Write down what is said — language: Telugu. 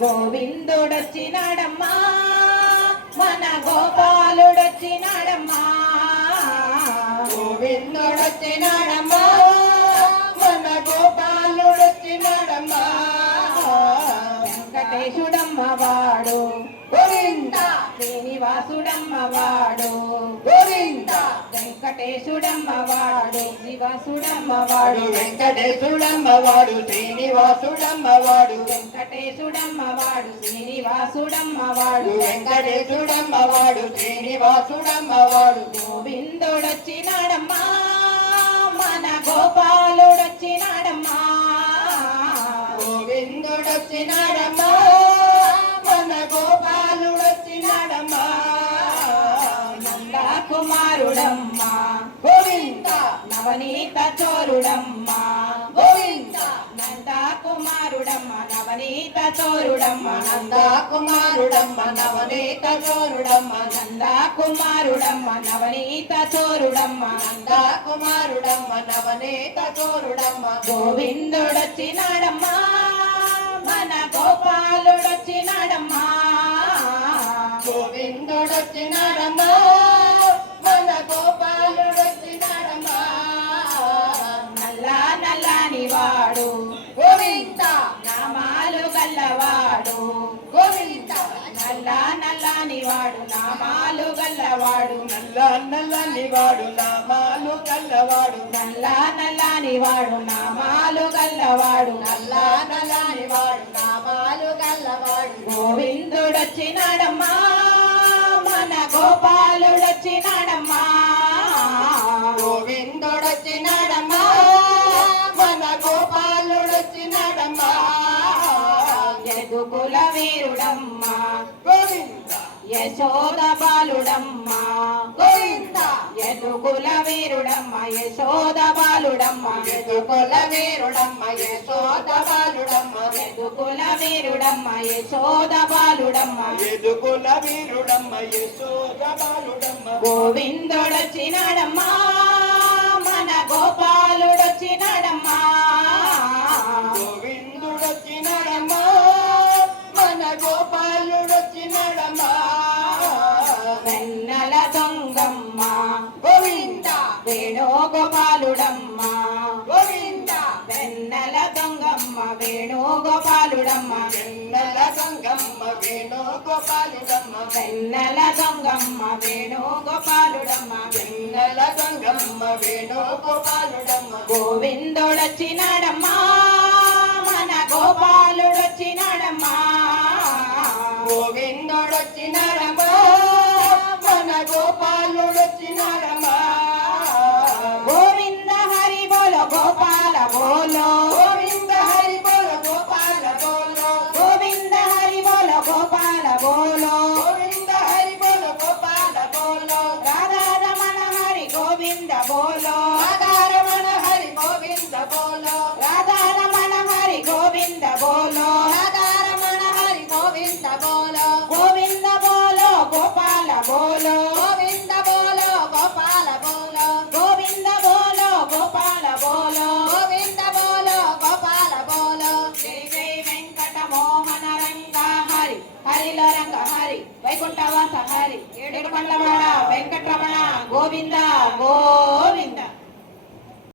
గోవిందుడొచ్చినాడమ్మా మన గోపాలుడొచ్చినాడమ్మా గోవిందుడొచ్చినాడమ్మా మన గోపాలుడొచ్చినాడమ్మా వెంకటేశుడమ్మ వాడు గోవింద శ్రీనివాసుడమ్మ వాడు వాడు శ్రీనివాసుడమ్మ వాడు వాడు వెంకటేశుడమ్మ వాడు శ్రీనివాసుడమ్మ వాడు గోవిందుడొచ్చినాడమ్మా మన గోపాలుడొచ్చినాడమ్మా గోవిందుడొచ్చినాడమ్మా చోరుడమ్మ గోవింద నవనీత చోరుడమ్మ. గోవింద నందా కుమారుడమ్మ నవనీత చోరుడమ్మ. నందా కుమారుడమ్మ నవనీత చోరుడమ్మ. నందా కుమారుడమ్మ నవనీత చోరుడమ్మ. నందా కుమారుడమ్మ నవనీత చోరుడమ్మ. గోవిందుడొచ్చినాడమ్మా. గల్లవాడు గోవింద నల్ల నల్లని వాడు నామాలు గల్లవాడు. నల్ల నల్లని వాడు నామాలు కల్లవాడు నల్ల నల్లని వాడు నామాలు గల్లవాడు. నల్ల నల్లని వాడు నామాలు కల్లవాడు గోవిందుడొచ్చినాడమ్మా మన గోపాలుడొచ్చినాడమ్మా. గోవిందుడొచ్చినాడమ్మా యదుకుల వీరుడమ్మా గోవింద. యశోద బాలుడమ్మా గోవింద. యదుకుల వీరుడమ్మ యశోద బాలుడమ్మ ఎదుకొల వీరుడమ్మ యశోద బాలుడమ్మ యదుకుల వీరుడమ్మ యశోద బాలుడమ్మ ఎదుకొల వీరుడమ్మ యశోద బాలుడమ్మ గోవిందుడొచ్చినాడమ్మా. గోపాలుడొచ్చినాడమ్మా వెన్నెల దొంగమ్మ గోవింద. వేణుగోపాలుడమ్మ గోవింద. వెన్నెల దొంగమ్మ వేణుగోపాలుడమ్మ వెన్నెల దొంగమ్మ వేణుగోపాలుడమ్మ. వెన్నెల గోపాలుడమ్మ గోవిందుడొచ్చినాడమ్మా మన గోపాలుడొచ్చినాడమ్మా. గోవిందుడొచ్చినాడమ్మా మన గోపాలుడొచ్చినాడమ్మా గోవింద హరి బోలో గోపాల బోలో. గోవింద హరి బోల గోపాల బోలో. గోవింద హరి బోలో గోపాల బోలో. గోవింద హరి బోల గోపాల బోలో. రాధారమణ హరి గోవింద బోలో. రాధారమణ హరి గోవింద బోలో. రాధారమణ హరి గోవింద బోలో. రాధారమణ హరి గోవింద బోలో. రంగారంగ హరి. వైకుంఠవాస. హరి. ఏడుకొండవాడ వెంకటరమణ. గోవింద. గోవింద.